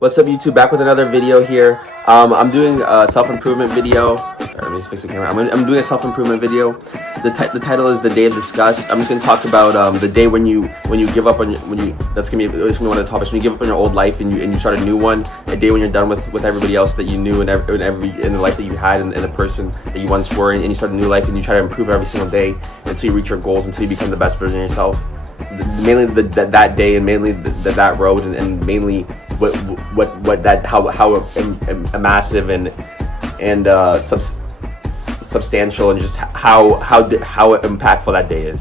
What's up, YouTube? Back with another video here. I'm doing a self-improvement video. Sorry, let me just fix the camera. I'm doing a self-improvement video. The title is "The Day of Disgust." I'm just gonna talk about the day when you give up on that's gonna be one of the topics. When you give up on your old life and you start a new one. A day when you're done with everybody else that you knew and in the life that you had and the person that you once were, and you start a new life and you try to improve every single day until you reach your goals, until you become the best version of yourself. Mainly that day, and mainly that road, and mainly how massive and substantial, and just how impactful that day is.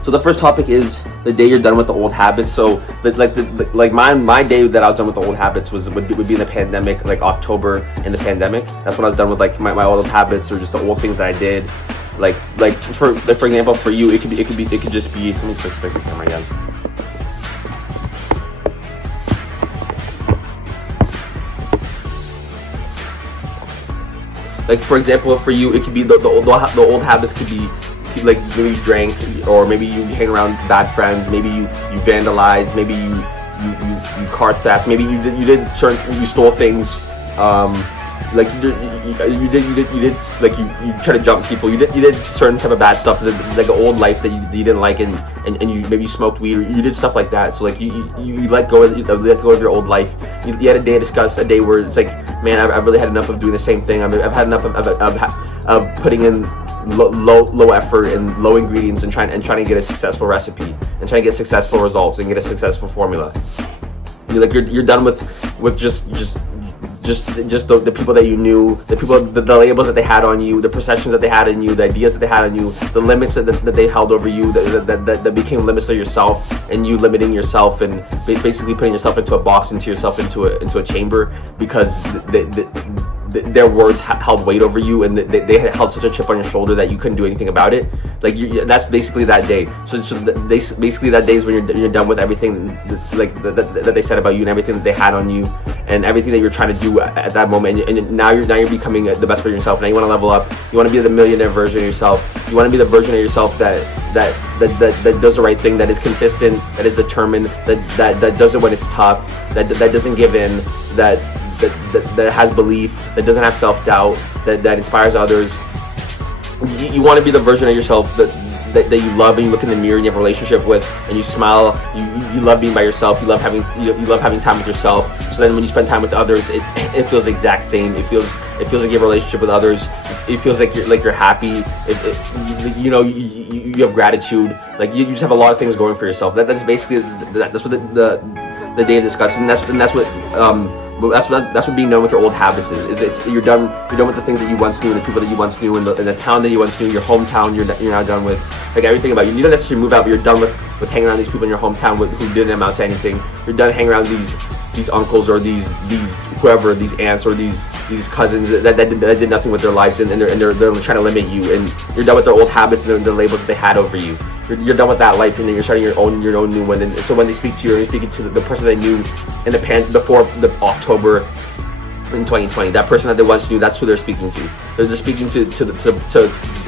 So the first topic is the day you're done with the old habits. So like my day that I was done with the old habits would be in the pandemic, like October in the pandemic. That's when I was done with like my old habits, or just the old things that I did. Like for example, for you, it could just be. Let me just fix the camera again. Like for example, for you, it could be the old habits could be like maybe you drank, or maybe you hang around bad friends, maybe you vandalize, maybe you car theft, maybe you stole things. Like you did like you try to jump people. You did certain type of bad stuff, like an old life that you didn't like, and you maybe smoked weed, or you did stuff like that. So like you let go of your old life. You had a day of disgust, a day where it's like, man, I've really had enough of doing the same thing. I've had enough of putting in low effort and low ingredients and trying to get a successful recipe and trying to get successful results and get a successful formula. You're done with just the people that you knew, the labels that they had on you, the perceptions that they had in you, the ideas that they had on you, the limits that they held over you, that became limits of yourself, and you limiting yourself and basically putting yourself into a box, into a chamber, because their words held weight over you, and they held such a chip on your shoulder that you couldn't do anything about it. Like that's basically that day. So basically that day is when you're done with everything that they said about you, and everything that they had on you, and everything that you're trying to do at that moment. And now you're becoming the best version of yourself. Now you want to level up. You want to be the millionaire version of yourself. You want to be the version of yourself that does the right thing, that is consistent, that is determined, that does it when it's tough, that doesn't give in, that has belief, that doesn't have self-doubt, that inspires others. You want to be the version of yourself that you love, and you look in the mirror and you have a relationship with, and you smile. You love being by yourself. You love having time with yourself. So then when you spend time with others, it feels the exact same. It feels like you have a relationship with others. It feels like you're happy. You have gratitude. Like you just have a lot of things going for yourself. That's basically that's what the day of disgust, and that's what being done with your old habits is. You're done with the things that you once knew, and the people that you once knew, and the town that you once knew, your hometown. You're now done with, like, everything about you. You don't necessarily move out, but you're done with hanging around these people in your hometown who didn't amount to anything. You're done hanging around these uncles, or these whoever, these aunts, or these cousins that did nothing with their lives, and they're trying to limit you. And you're done with their old habits and the labels that they had over you. You're done with that life, and then you're starting your own new one. And so when they speak to you, you're speaking to the person they knew in before the October in 2020. That person that they once knew, that's who they're speaking to. They're speaking to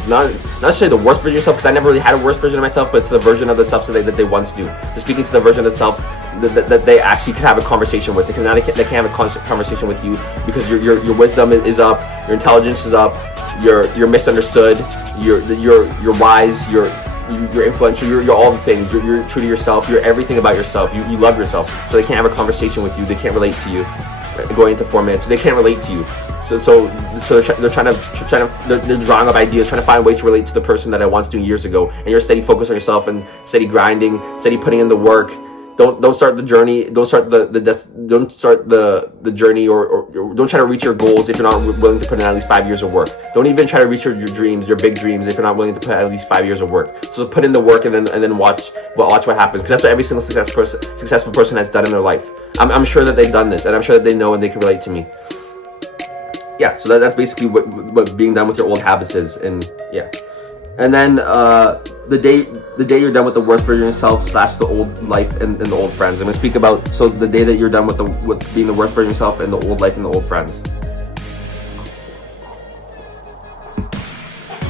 not necessarily the worst version of yourself, because I never really had a worst version of myself, but to the version of the self that they once knew. They're speaking to the version of the self that they actually could have a conversation with, because now they can have a conversation with you, because your wisdom is up, your intelligence is up, you're misunderstood, you're wise, you're influential, you're all the things, you're true to yourself, you're everything about yourself, you love yourself. So they can't have a conversation with you, they can't relate to you. Going into 4 minutes, they can't relate to you. So they're drawing up ideas, trying to find ways to relate to the person that I once knew years ago. And you're steady focused on yourself, and steady grinding, steady putting in the work. Don't start the journey. Don't start the journey, or don't try to reach your goals if you're not willing to put in at least 5 years of work. Don't even try to reach your dreams, your big dreams, if you're not willing to put at least 5 years of work. So put in the work, and then watch what happens, because that's what every single successful person has done in their life. I'm sure that they've done this, and I'm sure that they know and they can relate to me. Yeah, so that's basically what being done with your old habits is. And yeah. And then the day you're done with the worst version of yourself / the old life and the old friends. I'm gonna speak about the day that you're done with being the worst version of yourself and the old life and the old friends.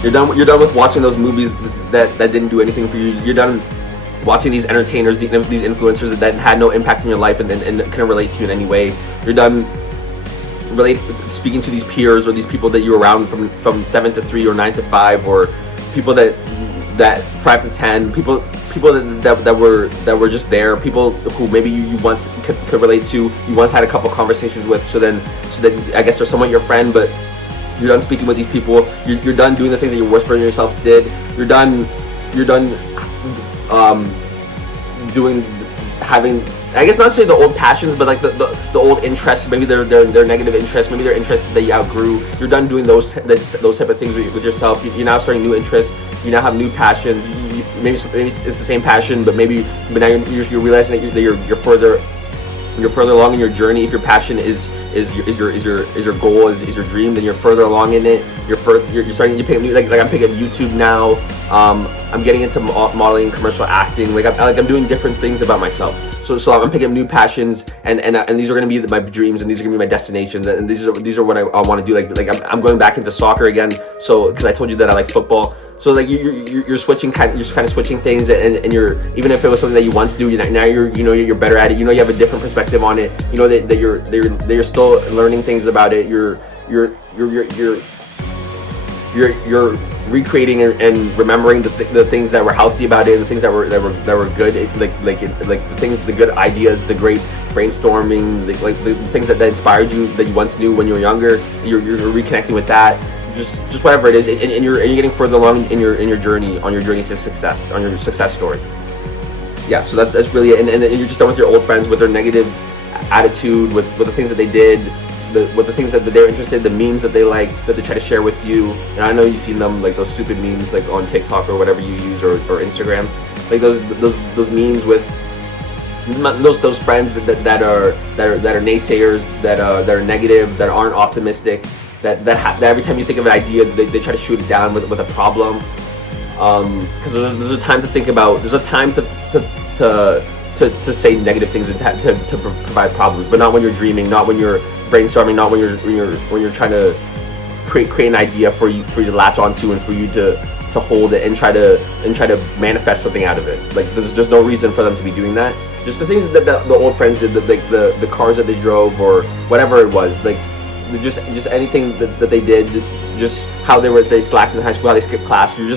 You're done with watching those movies that didn't do anything for you. You're done watching these entertainers, these influencers that had no impact in your life and couldn't relate to you in any way. You're done speaking to these peers or these people that you were around from 7 to 3 or 9 to 5, or people that 5 to 10, people that were just there, people who maybe you once could relate to, you once had a couple conversations with, so then I guess they're somewhat your friend, but you're done speaking with these people. You're done doing the things that your worst friend yourself did. You're done having, I guess, not to say the old passions, but like the old interests, maybe their negative interests, maybe their interests that you outgrew. You're done doing those type of things with yourself. You're now starting new interests. You now have new passions. Maybe it's the same passion, but now you're realizing that you're further along in your journey. If your passion is your goal, is your dream, then you're further along in it. You're starting to pick up new, like I'm picking up YouTube now. I'm getting into modeling, commercial acting. I'm doing different things about myself. So I'm picking up new passions, and these are going to be my dreams, and these are going to be my destinations, and these are what I want to do. Like I'm going back into soccer again. So because I told you that I like football. So like you're switching kind of switching things, and you're, even if it was something that you once do, now you're better at it. You have a different perspective on it. You know that you're still learning things about it. You're recreating and remembering the things that were healthy about it, and the things that were good, the good ideas, the great brainstorming, the things that inspired you that you once knew when you were younger. You're reconnecting with that. Just whatever it is, and you're getting further along in your journey, on your journey to success, on your success story. Yeah, so that's really it. And you're just done with your old friends, with their negative attitude, with the things that they did, with the things that they're interested, the memes that they liked, that they try to share with you. And I know you've seen them, like those stupid memes, like on TikTok or whatever you use, or Instagram, like those memes with those friends that are naysayers, that are negative, that aren't optimistic. That every time you think of an idea, they try to shoot it down with a problem. Because there's a time to think about. There's a time to say negative things and to provide problems, but not when you're dreaming, not when you're brainstorming, not when you're trying to create an idea for you to latch onto, and for you to hold it and try to manifest something out of it. Like there's no reason for them to be doing that. Just the things that the old friends did, like the cars that they drove, or whatever it was, like. Just anything that they did, just how they slacked in high school, how they skipped class. You're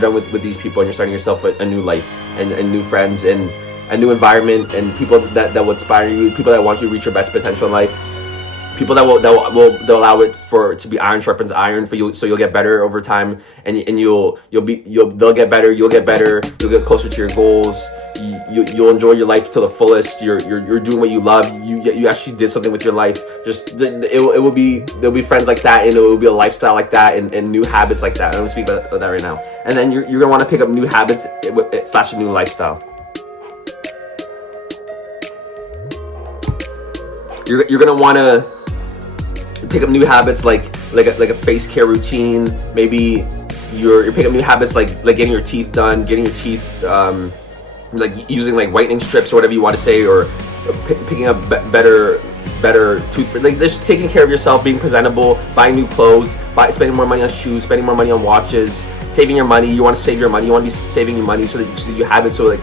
done with these people, and you're starting yourself a new life, and new friends, and a new environment, and people that will inspire you, people that want you to reach your best potential in life, people that will allow it to be iron sharpens iron for you, so you'll get better over time, and they'll get better, you'll get closer to your goals. You'll enjoy your life to the fullest. You're doing what you love. You actually did something with your life. There'll be friends like that, and it will be a lifestyle like that, and new habits like that. I'm gonna speak about that right now. And then you're gonna want to pick up new habits / a new lifestyle. You're gonna want to pick up new habits like a face care routine. Maybe you're picking up new habits like getting your teeth done, getting your teeth like using like whitening strips or whatever you want to say, or picking up better toothpaste, like just taking care of yourself, being presentable, buying new clothes, spending more money on shoes, spending more money on watches, saving your money. You want to save your money. You want to be saving your money so that you have it. So like,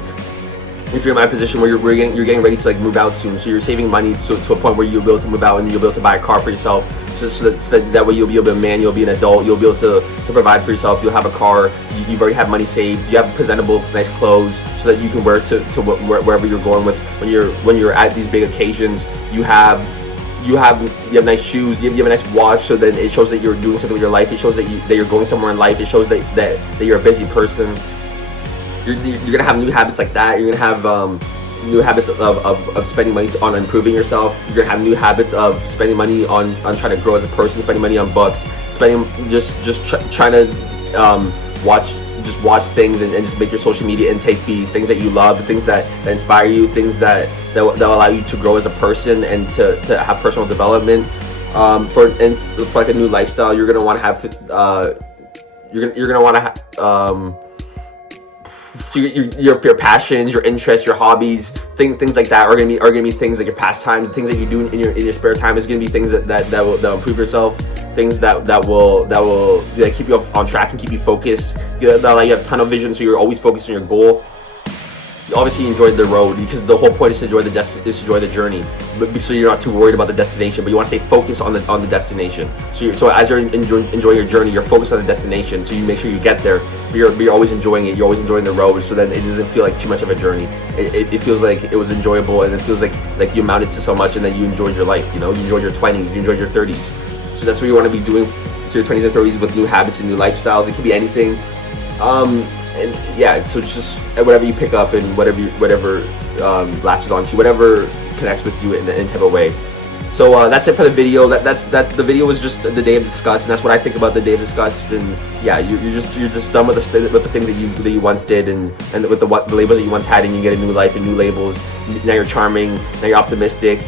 if you're in my position where you're getting ready to like move out soon, so you're saving money to a point where you'll be able to move out, and you'll be able to buy a car for yourself, so that way you'll be able to be a man, you'll be an adult, you'll be able to provide for yourself, you'll have a car, you've already have money saved, you have presentable, nice clothes, so that you can wear to wherever you're going with. When you're at these big occasions, you have nice shoes, you have a nice watch, so then it shows that you're doing something with your life. It shows that you're going somewhere in life. It shows that you're a busy person. You're gonna have new habits like that. You're gonna have new habits of spending money on improving yourself. You're gonna have new habits of spending money on trying to grow as a person, spending money on books, spending trying to watch things and just make your social media intake be things that you love, things that inspire you, things that allow you to grow as a person and to have personal development. For like a new lifestyle, you're gonna want to have you're gonna want to have your passions, your interests, your hobbies, things like that are gonna be things like your pastimes, things that you do in your spare time is gonna be things that will improve yourself, things that will keep you on track and keep you focused. That allow you have tunnel vision, so you're always focused on your goal. obviously enjoy the road, because the whole point is to enjoy the journey. But so you're not too worried about the destination, but you want to stay focused on the destination. So as you're enjoying your journey, you're focused on the destination. So you make sure you get there. But you're always enjoying it. You're always enjoying the road. So then it doesn't feel like too much of a journey. It feels like it was enjoyable, and it feels like you amounted to so much, and then you enjoyed your life. You know, you enjoyed your 20s, you enjoyed your 30s. So that's what you want to be doing to your 20s and 30s with new habits and new lifestyles. It could be anything. And yeah, so it's just whatever you pick up and whatever latches onto, whatever connects with you in any type of way. So that's it for the video. The video was just the day of disgust, and that's what I think about the day of disgust. And yeah, you're just done with the things that you once did, and with the labels that you once had, and you get a new life and new labels. Now you're charming. Now you're optimistic.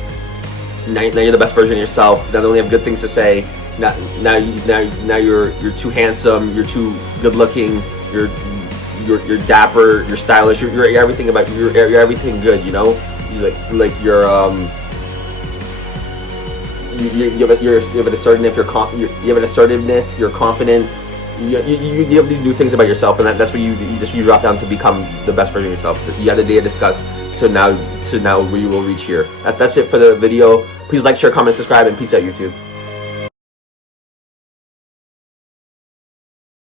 Now you're the best version of yourself. Now they only have good things to say. Now you're too handsome. You're too good looking. You're dapper, you're stylish, you're everything you're everything good, you know. You have an assertiveness, you have an assertiveness, you're confident. You have these new things about yourself, and that's where you drop down to become the best version of yourself. You had the day of disgust to now where you will reach here. That's it for the video. Please like, share, comment, subscribe, and peace out, YouTube.